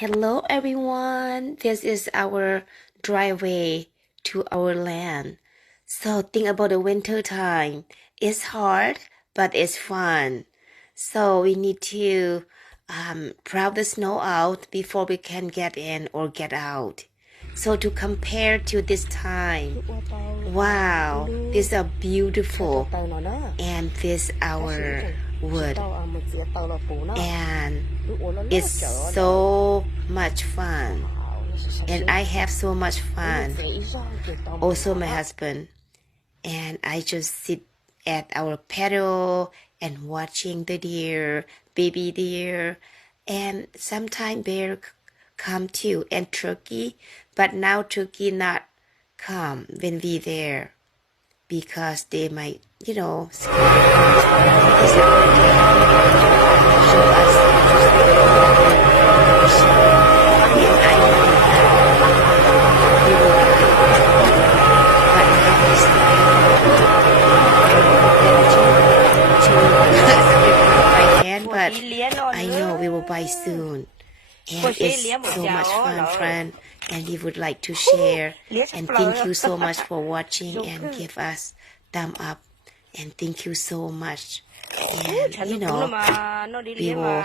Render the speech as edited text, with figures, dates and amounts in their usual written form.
Hello everyone, this is our driveway to our land. So think about the winter time. It's hard, but it's fun. So we need to plow the snow out before we can get in or get out. So to compare to this time, wow, these are beautiful, and this our wood, and it's so much fun, and I have so much fun. Also my husband, and I just sit at our patio and watching the deer, baby deer, and sometimes bear come too, and turkey, but now turkey not come when we there because they might, scare us. Show us. And I know that we will but now it's I can, but I know we will buy soon. And it's so much fun, friend, and we would like to share. And thank you so much for watching and give us thumb up. And thank you so much. And we will